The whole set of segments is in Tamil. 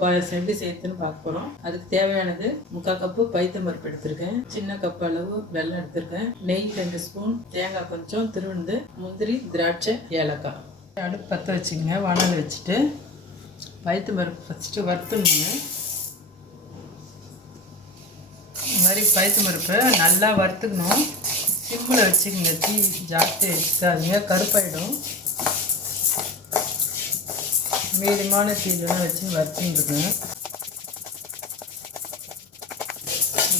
பாயாசம் எப்படி செய்யுதுன்னு பார்க்க போகிறோம். அதுக்கு தேவையானது 3/4 கப்பு பைத்தம் பருப்பு எடுத்திருக்கேன், சின்ன கப் அளவு வெல்லம் எடுத்திருக்கேன், நெய் 2 ஸ்பூன், தேங்காய் கொஞ்சம் திருவிண்டு, முந்திரி, திராட்சை, ஏலக்காய். அடுப்பு பற்ற வச்சுங்க. வானல் வச்சுட்டு பைத்தம் பருப்பு ஃபஸ்ட்டு வறுத்துணுங்க. இந்த மாதிரி பைத்தம் பருப்பை நல்லா வறுத்துக்கணும். சிம்மில் வச்சுக்கோங்க, தீ ஜாஸ்தி வச்சுக்காதீங்க, கருப்பாயிடும். மீடியமான தீயிலாம் வச்சு வறுத்துருக்குங்க.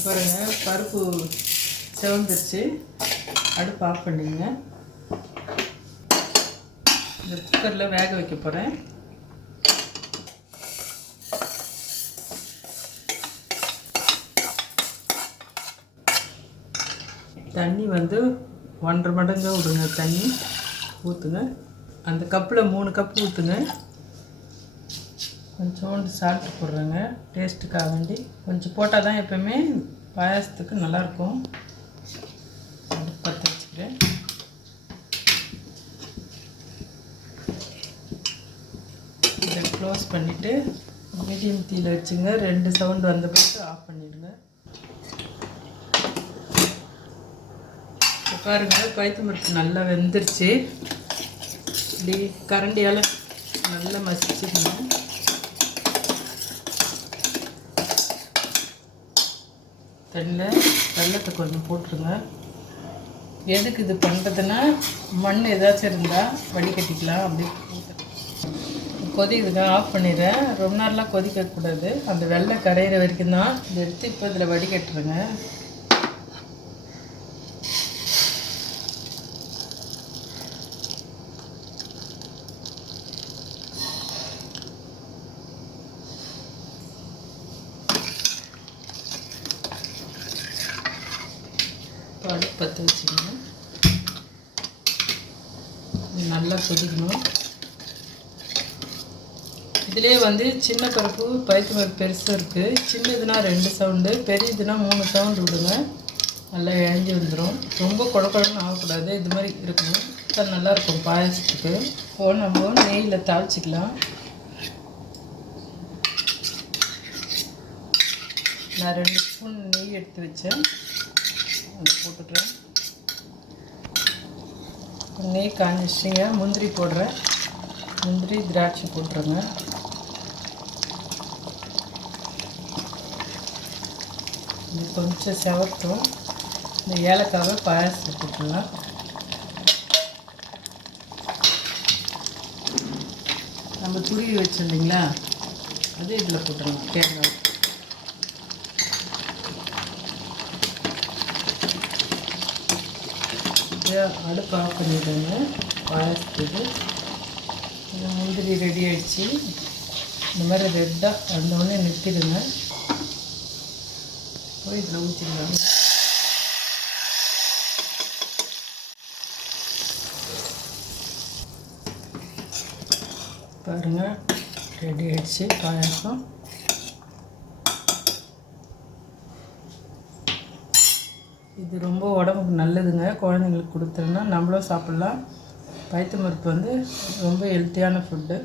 பாருங்க, பருப்பு செவந்துருச்சு. அடுப்பு ஆஃப் பண்ணிங்க. இந்த குக்கரில் வேக வைக்க போகிறேன். தண்ணி வந்து 1.5 மடங்கு விடுங்க. தண்ணி ஊற்றுங்க. அந்த கப்பில் 3 கப்பு ஊற்றுங்க. கொஞ்சோண்டு சால்ட்டு போடுறேங்க, டேஸ்ட்டுக்காக வேண்டி. கொஞ்சம் போட்டால் தான் எப்போவுமே பாயாசத்துக்கு நல்லாயிருக்கும். பற்ற வச்சுக்கிறேன். இதை க்ளோஸ் பண்ணிவிட்டு மீடியம் தீயில் வச்சுங்க. 2 சவுண்டு வந்த பிறகு ஆஃப் பண்ணிவிடுங்க. இப்போ பாருங்கள், பைத்தம் பருப்பு நல்லா வெந்துருச்சு. இப்படி கரண்டியால் நல்லா மசிச்சுக்கணும். தண்ணியில் வெல்லத்தை கொஞ்சம் போட்டுருங்க. எதுக்கு இது பண்ணுறதுன்னா, மண் ஏதாச்சும் இருந்தால் வடிகட்டிக்கலாம். அப்படி கொதிக்குதுங்க, ஆஃப் பண்ணிடுறேன். ரொம்ப நேரம்லாம் கொதிக்கக்கூடாது. அந்த வெள்ளை கரையிற வரைக்கும் தான். இதை எடுத்து இப்போ இதில் வடிகட்டுருங்க. அடுப்பு பற்ற வச்சுக்கணும். நல்லா கொதிக்கணும். இதிலே வந்து சின்ன பருப்பு பைத்தம் பருப்பு பெருசாக இருக்குது. சின்னதுன்னா 2 சவுண்டு, பெரியதுன்னா 3 சவுண்டு விடுங்க. நல்லா இழஞ்சி வந்துடும். ரொம்ப குழக்குழன்னு ஆகக்கூடாது. இது மாதிரி இருக்கணும். அது நல்லாயிருக்கும் பாயாசத்துக்கு. இப்போது நம்ம நெய்யில் தாளிச்சிக்கலாம். நான் 2 ஸ்பூன் நெய் எடுத்து வச்சேன், அதை போட்டுக்கிறேன். நெய் காஞ்சிச்சிங்க. முந்திரி போடுறேன். முந்திரி, திராட்சை போட்டுருங்க. இது கொஞ்சம் செவட்டும். இந்த ஏலக்காவை பாயாசத்தை போட்டுடலாம். நம்ம துருவி வச்சுருந்தீங்களா, அது இதில் போட்டுடலாம். தேங்காய் அடுப்பு ஆஃப் பண்ணிவிடுங்க. பாயாசத்துக்கு இந்த முந்திரி ரெடி ஆகிடுச்சு. இந்த மாதிரி ரெட்டாக வந்தோடனே நிறுத்திடுங்க. போய் இதில் ஊற்றிடுவாங்க. பாருங்கள், ரெடி ஆகிடுச்சு பாயாசம். இது ரொம்ப உடம்புக்கு நல்லதுங்க. குழந்தைங்களுக்கு கொடுத்தோன்னா நம்மளும் சாப்பிட்லாம். பைத்தம் பருப்பு வந்து ரொம்ப ஹெல்த்தியான ஃபுட்டு.